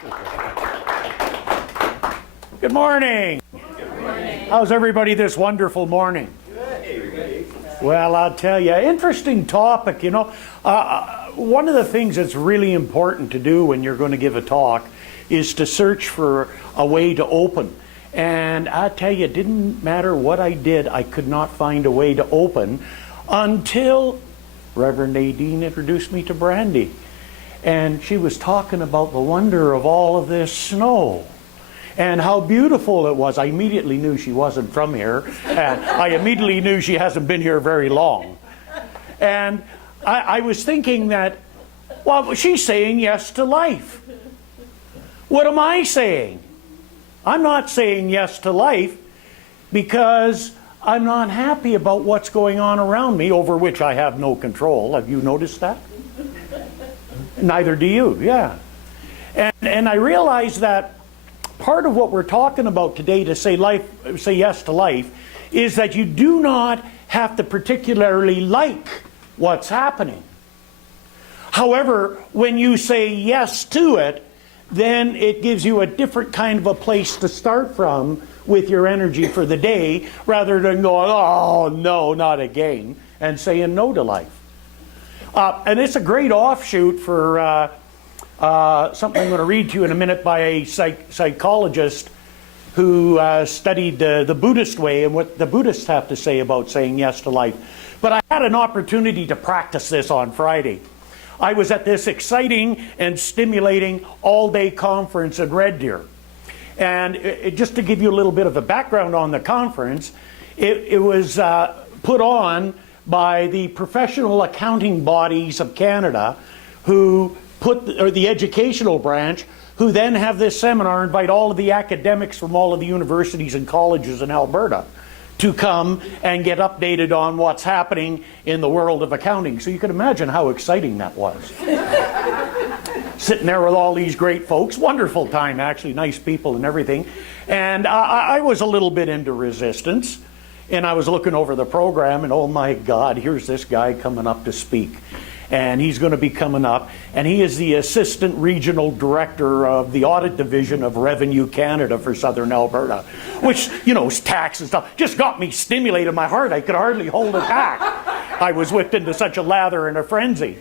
Good morning. Good morning. How's everybody this wonderful morning? Good. Well, I'll tell you, interesting topic, you know. One of the things that's really important to do when you're going to give a talk is to search for a way to open. And I tell you, it didn't matter what I did, I could not find a way to open until Reverend Nadine introduced me to Brandy. And she was talking about the wonder of all of this snow and how beautiful it was. I immediately knew she wasn't from here, and I immediately knew she hasn't been here very long. And I was thinking that, well, she's saying yes to life. What am I saying? I'm not saying yes to life because I'm not happy about what's going on around me, over which I have no control. Have you noticed that? Neither do you, yeah. And I realize that part of what we're talking about today to say yes to life is that you do not have to particularly like what's happening. However, when you say yes to it, then it gives you a different kind of a place to start from with your energy for the day, rather than going, oh no, not again, and saying no to life. And it's a great offshoot for something I'm going to read to you in a minute by a psychologist who studied the Buddhist way and what the Buddhists have to say about saying yes to life. But I had an opportunity to practice this on Friday. I was at this exciting and stimulating all-day conference in Red Deer. And just to give you a little bit of a background on the conference, it was put on by the professional accounting bodies of Canada, who or the educational branch, who then have this seminar, invite all of the academics from all of the universities and colleges in Alberta to come and get updated on what's happening in the world of accounting. So you can imagine how exciting that was. Sitting there with all these great folks, wonderful time actually, nice people and everything. And I was a little bit into resistance, and I was looking over the program, and oh my God, here's this guy coming up to speak. And he's going to be coming up, and he is the Assistant Regional Director of the Audit Division of Revenue Canada for Southern Alberta, which, you know, is tax and stuff, just got me stimulated. My heart, I could hardly hold it back. I was whipped into such a lather and a frenzy.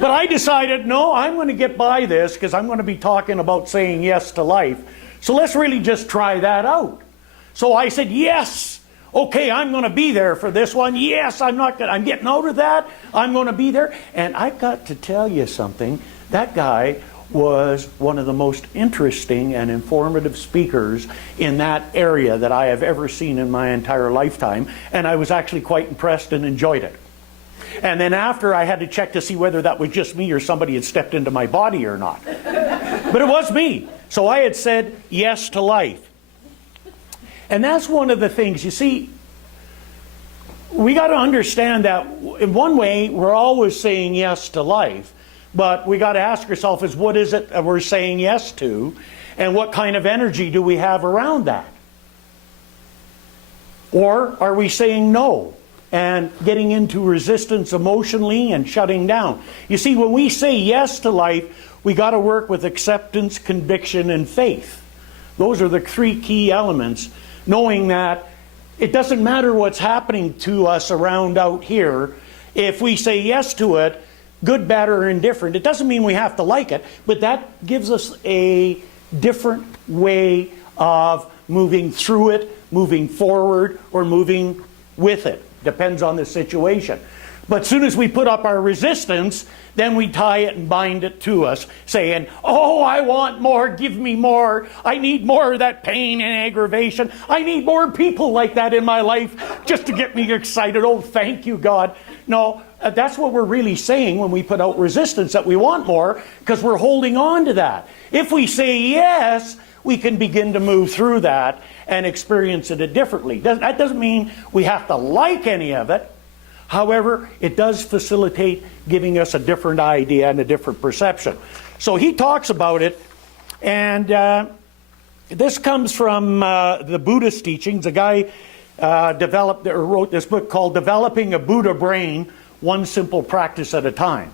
But I decided, no, I'm going to get by this, because I'm going to be talking about saying yes to life. So let's really just try that out. So I said, yes. Okay, I'm going to be there for this one. Yes, I'm getting out of that. I'm going to be there. And I've got to tell you something. That guy was one of the most interesting and informative speakers in that area that I have ever seen in my entire lifetime. And I was actually quite impressed and enjoyed it. And then after, I had to check to see whether that was just me or somebody had stepped into my body or not. But it was me. So I had said yes to life. And that's one of the things, you see, we got to understand that in one way we're always saying yes to life, but we got to ask ourselves is what is it that we're saying yes to, and what kind of energy do we have around that? Or are we saying no and getting into resistance emotionally and shutting down? You see, when we say yes to life, we got to work with acceptance, conviction, and faith. Those are the three key elements. Knowing that it doesn't matter what's happening to us around out here, if we say yes to it, good, bad, or indifferent, it doesn't mean we have to like it, but that gives us a different way of moving through it, moving forward, or moving with it. Depends on the situation. But as soon as we put up our resistance, then we tie it and bind it to us, saying, oh, I want more, give me more. I need more of that pain and aggravation. I need more people like that in my life just to get me excited. Oh, thank you, God. No, that's what we're really saying when we put out resistance, that we want more, because we're holding on to that. If we say yes, we can begin to move through that and experience it differently. That doesn't mean we have to like any of it. However, it does facilitate giving us a different idea and a different perception. So he talks about it, and this comes from the Buddhist teachings. A guy wrote this book called Developing a Buddha Brain, One Simple Practice at a Time.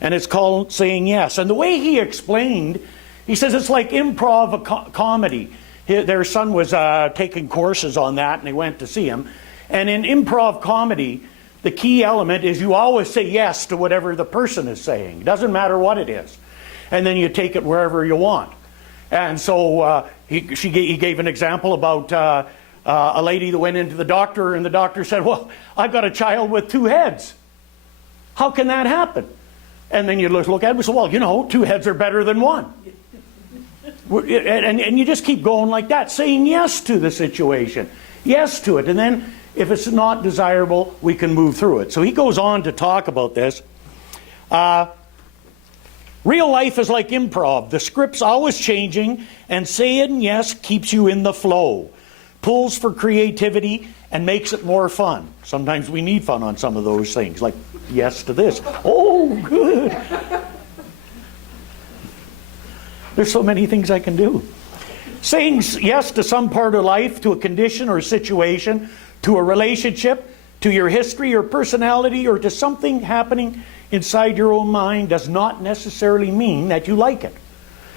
And it's called saying yes. And the way he explained, he says it's like improv comedy. Their son was taking courses on that, and they went to see him. And in improv comedy, the key element is you always say yes to whatever the person is saying. Doesn't matter what it is. And then you take it wherever you want. And so he gave an example about a lady that went into the doctor, and the doctor said, well, I've got a child with 2 heads. How can that happen? And then you look at it and say, well, you know, 2 heads are better than 1. And you just keep going like that, saying yes to the situation. Yes to it. And then if it's not desirable, we can move through it. So he goes on to talk about this. Real life is like improv. The script's always changing, and saying yes keeps you in the flow. Pulls for creativity and makes it more fun. Sometimes we need fun on some of those things, like yes to this. Oh, good. There's so many things I can do. Saying yes to some part of life, to a condition or situation, to a relationship, to your history or personality, or to something happening inside your own mind does not necessarily mean that you like it.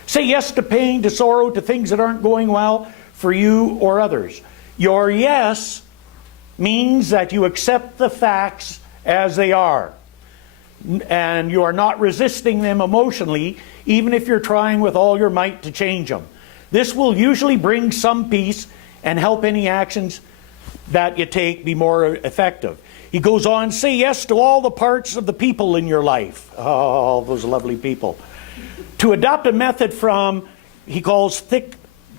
Say yes to pain, to sorrow, to things that aren't going well for you or others. Your yes means that you accept the facts as they are. And you are not resisting them emotionally, even if you're trying with all your might to change them. This will usually bring some peace and help any actions that you take be more effective. He goes on, say yes to all the parts of the people in your life. Oh, all those lovely people. To adopt a method from, he calls Thich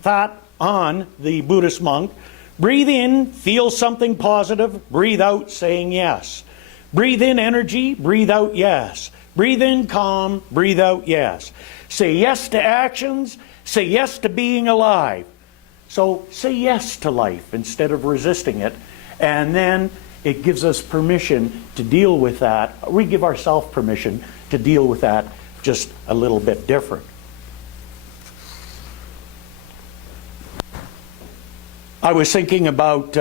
Nhat Hanh, the Buddhist monk. Breathe in, feel something positive. Breathe out, saying yes. Breathe in energy, breathe out yes. Breathe in calm, breathe out yes. Say yes to actions, say yes to being alive. So say yes to life instead of resisting it. And then it gives us permission to deal with that. We give ourselves permission to deal with that just a little bit different. I was thinking about,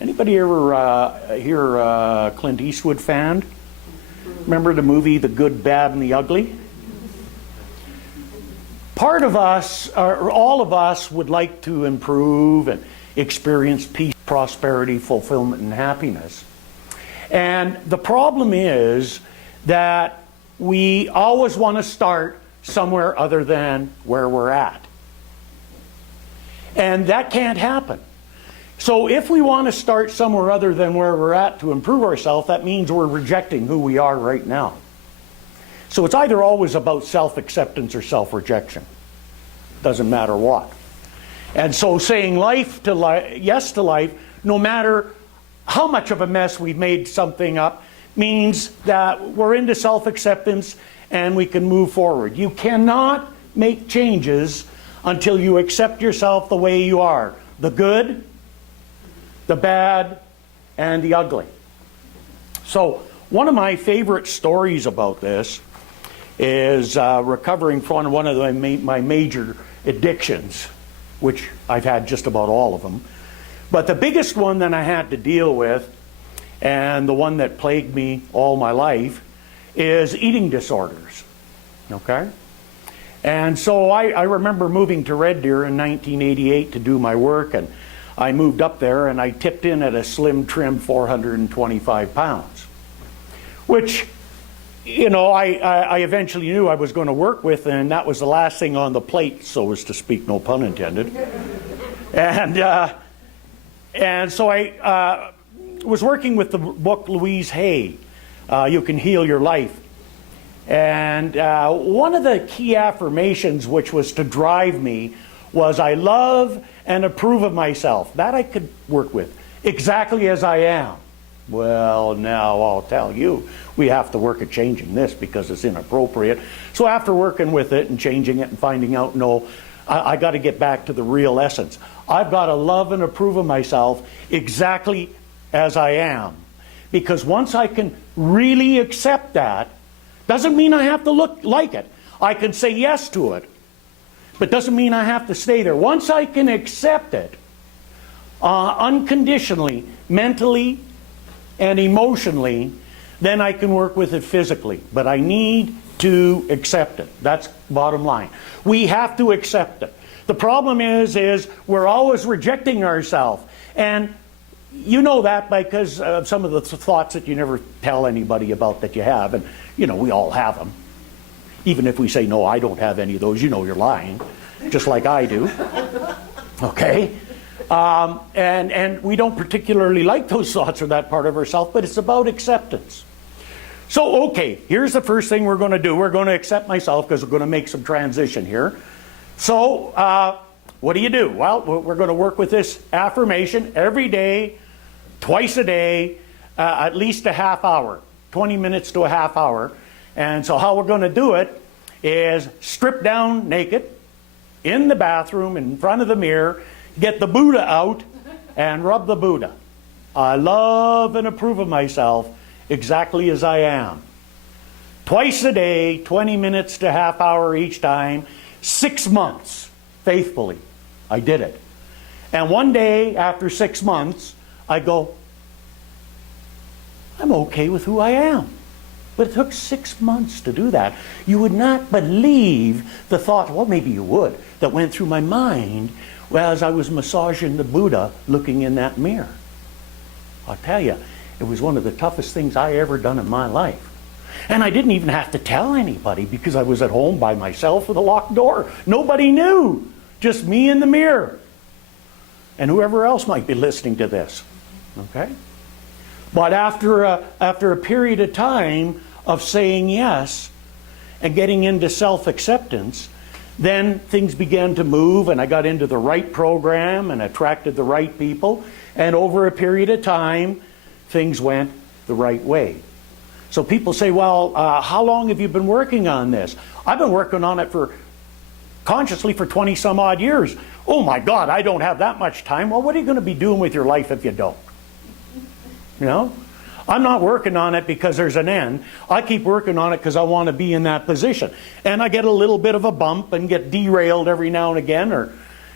anybody ever hear Clint Eastwood fan? Remember the movie The Good, Bad, and the Ugly? Part of us, or all of us, would like to improve and experience peace, prosperity, fulfillment, and happiness. And the problem is that we always want to start somewhere other than where we're at. And that can't happen. So if we want to start somewhere other than where we're at to improve ourselves, that means we're rejecting who we are right now. So it's either always about self-acceptance or self-rejection. Doesn't matter what. And so saying yes to life, no matter how much of a mess we've made something up, means that we're into self-acceptance and we can move forward. You cannot make changes until you accept yourself the way you are. The good, the bad, and the ugly. So one of my favorite stories about this is recovering from one of my major addictions, which I've had just about all of them. But the biggest one that I had to deal with, and the one that plagued me all my life, is eating disorders. Okay? And so I remember moving to Red Deer in 1988 to do my work, and I moved up there and I tipped in at a slim trim 425 pounds, which, you know, I eventually knew I was going to work with, and that was the last thing on the plate, so as to speak, no pun intended. And so I was working with the book Louise Hay, You Can Heal Your Life. And one of the key affirmations, which was to drive me, was I love and approve of myself. That I could work with, exactly as I am. Well, now I'll tell you, we have to work at changing this because it's inappropriate. So after working with it and changing it and finding out, no, I got to get back to the real essence. I've got to love and approve of myself exactly as I am. Because once I can really accept that, doesn't mean I have to look like it. I can say yes to it, but doesn't mean I have to stay there. Once I can accept it unconditionally, mentally and emotionally, then I can work with it physically. But I need to accept it. That's bottom line. We have to accept it. The problem is we're always rejecting ourselves. And you know that because of some of the thoughts that you never tell anybody about that you have. And, you know, we all have them. Even if we say, no, I don't have any of those, you know you're lying, just like I do. Okay? And we don't particularly like those thoughts or that part of ourselves, but it's about acceptance. So, okay, here's the first thing we're going to do. We're going to accept myself because we're going to make some transition here. So, what do? Well, we're going to work with this affirmation every day, twice a day, at least a half hour, 20 minutes to a half hour. And so how we're going to do it is strip down naked in the bathroom in front of the mirror, get the Buddha out, and rub the Buddha. I love and approve of myself exactly as I am. Twice a day, 20 minutes to half hour each time, 6 months, faithfully. I did it. And one day after 6 months, I go, I'm okay with who I am. But it took 6 months to do that. You would not believe the thought, well, maybe you would, that went through my mind as I was massaging the Buddha looking in that mirror. I'll tell you, it was one of the toughest things I ever done in my life. And I didn't even have to tell anybody because I was at home by myself with a locked door. Nobody knew. Just me in the mirror. And whoever else might be listening to this. Okay? But after a period of time of saying yes and getting into self-acceptance, then things began to move and I got into the right program and attracted the right people. And over a period of time, things went the right way. So people say, well, how long have you been working on this? I've been working on it consciously for 20 some odd years. Oh my God, I don't have that much time. Well, what are you going to be doing with your life if you don't? You know? I'm not working on it because there's an end. I keep working on it because I want to be in that position. And I get a little bit of a bump and get derailed every now and again or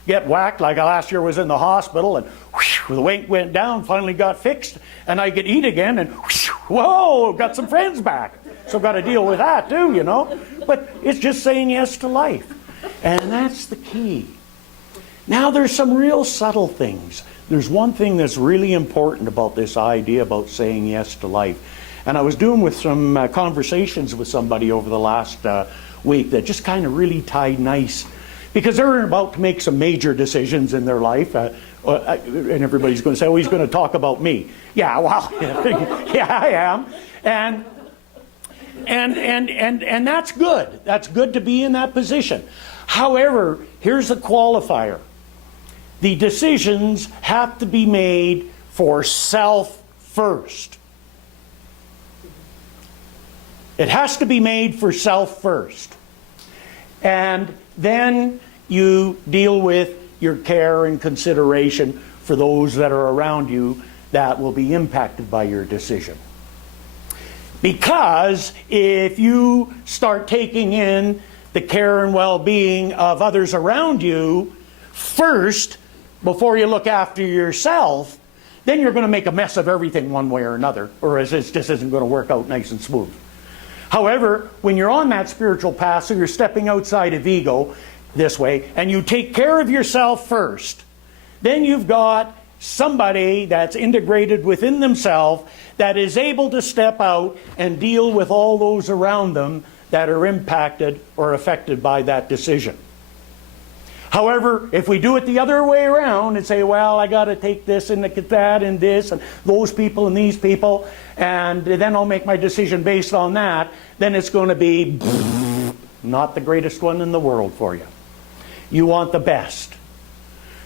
get whacked. Like last year I was in the hospital and whoosh, the weight went down, finally got fixed, and I could eat again and whoosh, whoa, got some friends back. So I've got to deal with that too, you know. But it's just saying yes to life. And that's the key. Now there's some real subtle things. There's one thing that's really important about this idea about saying yes to life. And I was doing with some conversations with somebody over the last week that just kind of really tied nice. Because they're about to make some major decisions in their life. And everybody's going to say, oh, he's going to talk about me. Yeah, well, yeah, I am. And that's good. That's good to be in that position. However, here's a qualifier. The decisions have to be made for self first. It has to be made for self first. And then you deal with your care and consideration for those that are around you that will be impacted by your decision. Because if you start taking in the care and well-being of others around you first, before you look after yourself, then you're going to make a mess of everything one way or another, or it just isn't going to work out nice and smooth. However, when you're on that spiritual path, so you're stepping outside of ego this way, and you take care of yourself first, then you've got somebody that's integrated within themselves that is able to step out and deal with all those around them that are impacted or affected by that decision. However, if we do it the other way around and say, well, I got to take this and that and this and those people and these people, and then I'll make my decision based on that, then it's going to be not the greatest one in the world for you. You want the best.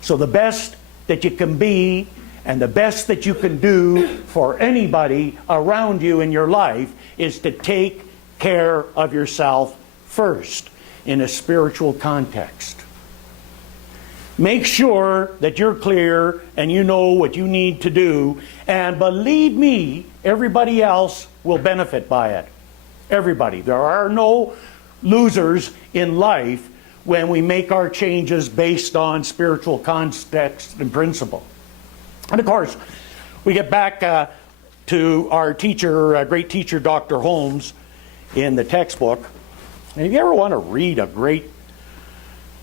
So the best that you can be and the best that you can do for anybody around you in your life is to take care of yourself first in a spiritual context. Make sure that you're clear and you know what you need to do. And believe me, everybody else will benefit by it. Everybody. There are no losers in life when we make our changes based on spiritual context and principle. And of course, we get back to our teacher, great teacher, Dr. Holmes, in the textbook. And if you ever want to read a great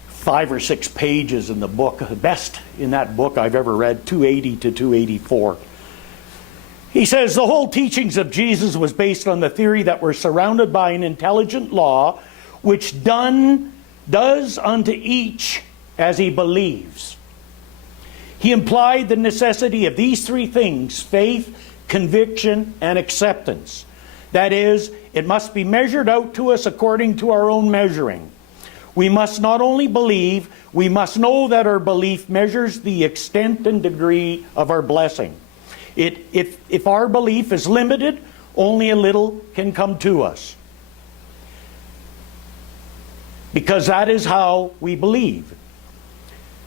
5 or 6 pages in the book, the best in that book I've ever read, 280 to 284. He says the whole teachings of Jesus was based on the theory that we're surrounded by an intelligent law which does unto each as he believes. He implied the necessity of these 3 things: faith, conviction, and acceptance. That is, it must be measured out to us according to our own measuring. We must not only believe, we must know that our belief measures the extent and degree of our blessing. If our belief is limited, only a little can come to us. Because that is how we believe.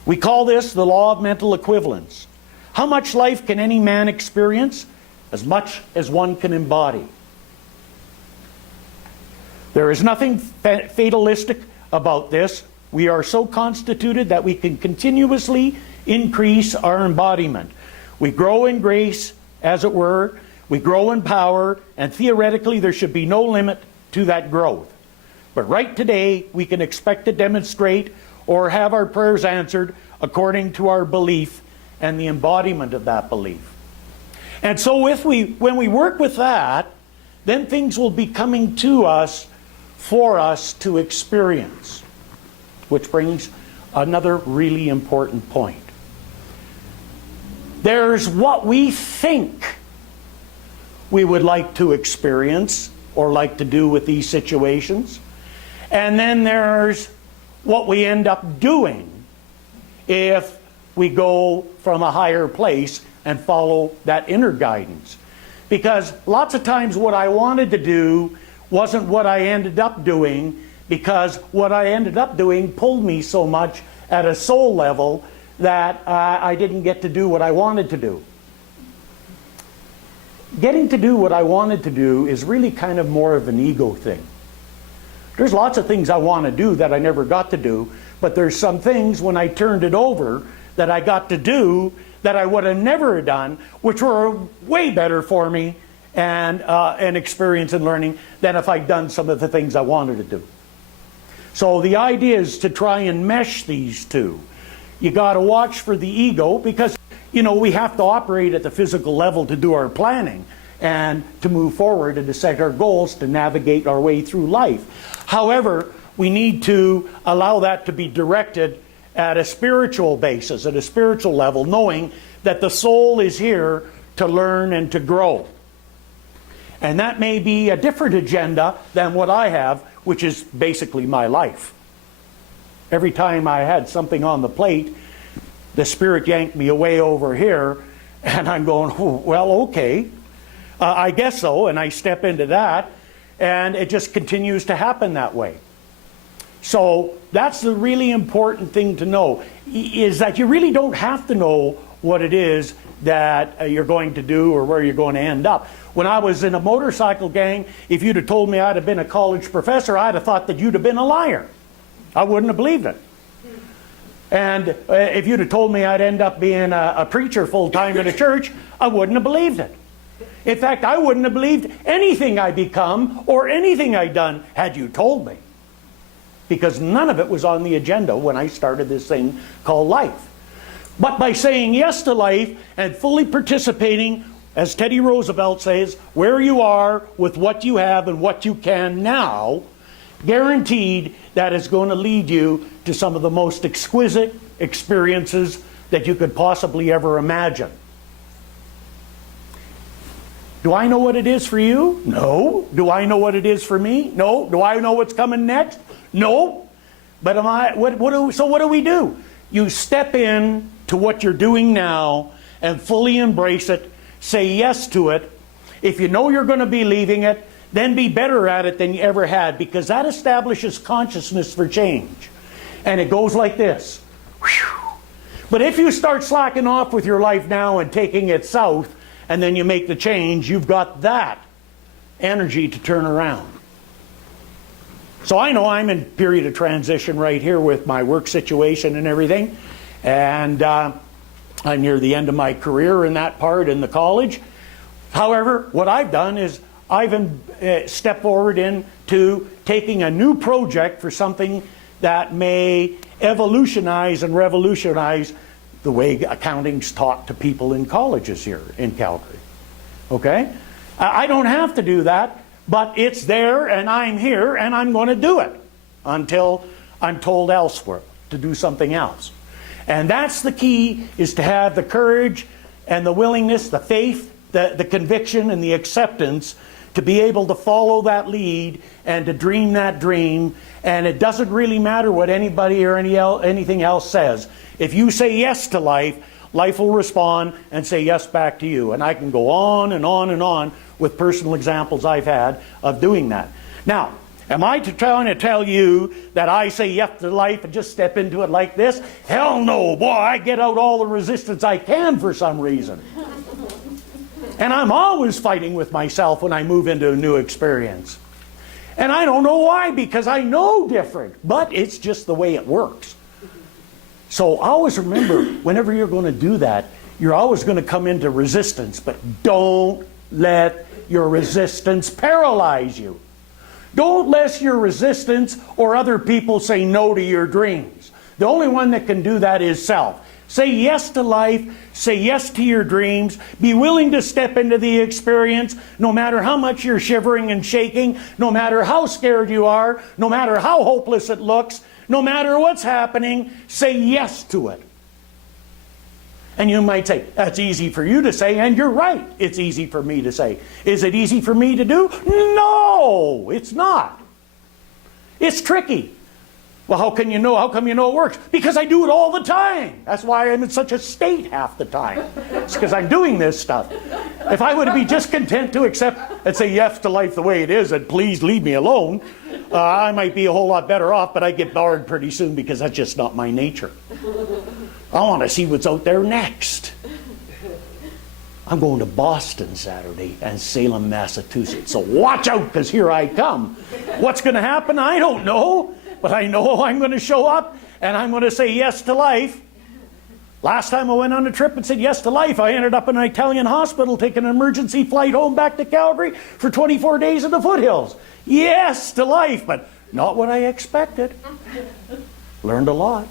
We call this the law of mental equivalence. How much life can any man experience? As much as one can embody. There is nothing fatalistic about this. We are so constituted that we can continuously increase our embodiment. We grow in grace, as it were. We grow in power, and theoretically there should be no limit to that growth. But right today, we can expect to demonstrate or have our prayers answered according to our belief and the embodiment of that belief. And so when we work with that, then things will be coming to us for us to experience. Which brings another really important point. There's what we think we would like to experience or like to do with these situations. And then there's what we end up doing if we go from a higher place and follow that inner guidance. Because lots of times what I wanted to do wasn't what I ended up doing, because what I ended up doing pulled me so much at a soul level that I didn't get to do what I wanted to do. Getting to do what I wanted to do is really kind of more of an ego thing. There's lots of things I want to do that I never got to do, but there's some things when I turned it over that I got to do that I would have never done, which were way better for me and an experience in learning than if I'd done some of the things I wanted to do. So the idea is to try and mesh these two. You got to watch for the ego, because we have to operate at the physical level to do our planning and to move forward and to set our goals, to navigate our way through life. However, we need to allow that to be directed at a spiritual basis, at a spiritual level, knowing that the soul is here to learn and to grow. And that may be a different agenda than what I have, which is basically my life. Every time I had something on the plate, the Spirit yanked me away over here, and I'm going, oh, well, okay, I guess so, and I step into that, and it just continues to happen that way. So that's the really important thing to know, is that you really don't have to know what it is that you're going to do or where you're going to end up. When I was in a motorcycle gang, if you'd have told me I'd have been a college professor, I'd have thought that you'd have been a liar. I wouldn't have believed it. And if you'd have told me I'd end up being a preacher full-time in a church, I wouldn't have believed it. In fact, I wouldn't have believed anything I become or anything I'd done had you told me. Because none of it was on the agenda when I started this thing called life. But by saying yes to life and fully participating, as Teddy Roosevelt says, where you are with what you have and what you can now, guaranteed that is going to lead you to some of the most exquisite experiences that you could possibly ever imagine. Do I know what it is for you? No. Do I know what it is for me? No. Do I know what's coming next? No. But what do we do? You step in to what you're doing now and fully embrace it. Say yes to it. If you know you're going to be leaving it, then be better at it than you ever had, because that establishes consciousness for change. And it goes like this. Whew. But if you start slacking off with your life now and taking it south, and then you make the change, you've got that energy to turn around. So I know I'm in a period of transition right here with my work situation and everything. And I'm near the end of my career in that part in the college. However, what I've done is I've stepped forward into taking a new project for something that may evolutionize and revolutionize the way accounting's taught to people in colleges here in Calgary. Okay? I don't have to do that, but it's there and I'm here and I'm going to do it until I'm told elsewhere to do something else. And that's the key, is to have the courage and the willingness, the faith, the conviction and the acceptance to be able to follow that lead and to dream that dream. And it doesn't really matter what anybody or anything else says. If you say yes to life, life will respond and say yes back to you. And I can go on and on and on with personal examples I've had of doing that. Now, am I trying to tell you that I say yes to life and just step into it like this? Hell no, boy, I get out all the resistance I can for some reason. And I'm always fighting with myself when I move into a new experience. And I don't know why, because I know different, but it's just the way it works. So always remember, whenever you're going to do that, you're always going to come into resistance, but don't let your resistance paralyze you. Don't let your resistance or other people say no to your dreams. The only one that can do that is self. Say yes to life, say yes to your dreams, be willing to step into the experience no matter how much you're shivering and shaking, no matter how scared you are, no matter how hopeless it looks, no matter what's happening, say yes to it. And you might say, that's easy for you to say, and you're right, it's easy for me to say. Is it easy for me to do? No, it's not. It's tricky. Well, how can you know? How come you know it works? Because I do it all the time. That's why I'm in such a state half the time. It's because I'm doing this stuff. If I would be just content to accept and say yes to life the way it is and please leave me alone, I might be a whole lot better off, but I get bored pretty soon because that's just not my nature. I want to see what's out there next. I'm going to Boston Saturday and Salem, Massachusetts. So watch out, because here I come. What's going to happen? I don't know. But I know I'm going to show up and I'm going to say yes to life. Last time I went on a trip and said yes to life, I ended up in an Italian hospital taking an emergency flight home back to Calgary for 24 days in the foothills. Yes to life, but not what I expected. Learned a lot.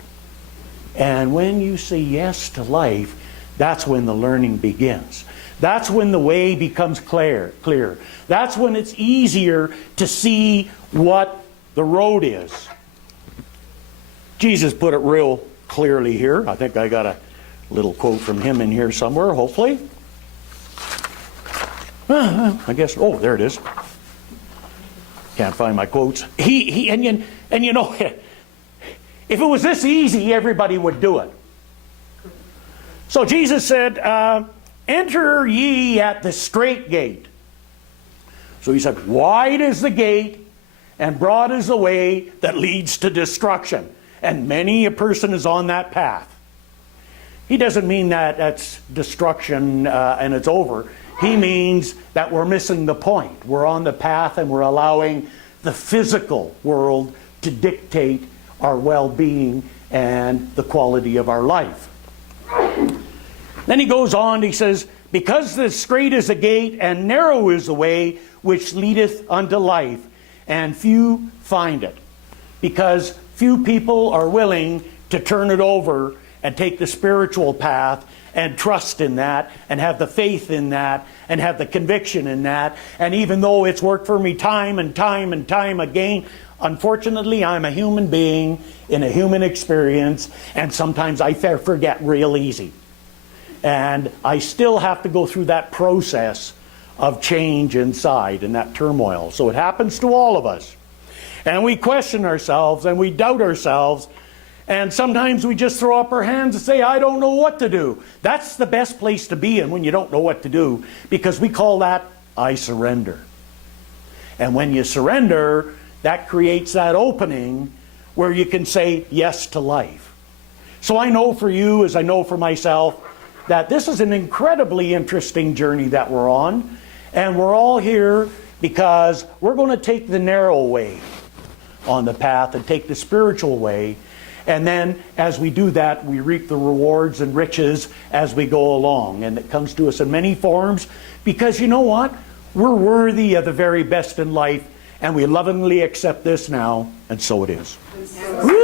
And when you say yes to life, that's when the learning begins. That's when the way becomes clear. That's when it's easier to see what the road is. Jesus put it real clearly here. I think I got a little quote from him in here somewhere, hopefully. I guess, oh, there it is. Can't find my quotes. And you know, if it was this easy, everybody would do it. So Jesus said, enter ye at the strait gate. So he said, wide is the gate, and broad is the way that leads to destruction. And many a person is on that path. He doesn't mean that that's destruction and it's over. He means that we're missing the point. We're on the path and we're allowing the physical world to dictate our well-being and the quality of our life. Then he goes on, he says, because the strait is the gate and narrow is the way which leadeth unto life, and few find it. Because few people are willing to turn it over and take the spiritual path and trust in that and have the faith in that and have the conviction in that. And even though it's worked for me time and time and time again, unfortunately I'm a human being in a human experience, and sometimes I forget real easy. And I still have to go through that process of change inside and that turmoil. So it happens to all of us. And we question ourselves and we doubt ourselves, and sometimes we just throw up our hands and say, I don't know what to do. That's the best place to be in when you don't know what to do, because we call that I surrender. And when you surrender, that creates that opening where you can say yes to life. So I know for you, as I know for myself, that this is an incredibly interesting journey that we're on, and we're all here because we're going to take the narrow way on the path and take the spiritual way. And then as we do that, we reap the rewards and riches as we go along. And it comes to us in many forms because you know what? We're worthy of the very best in life, and we lovingly accept this now, and so it is. Woo!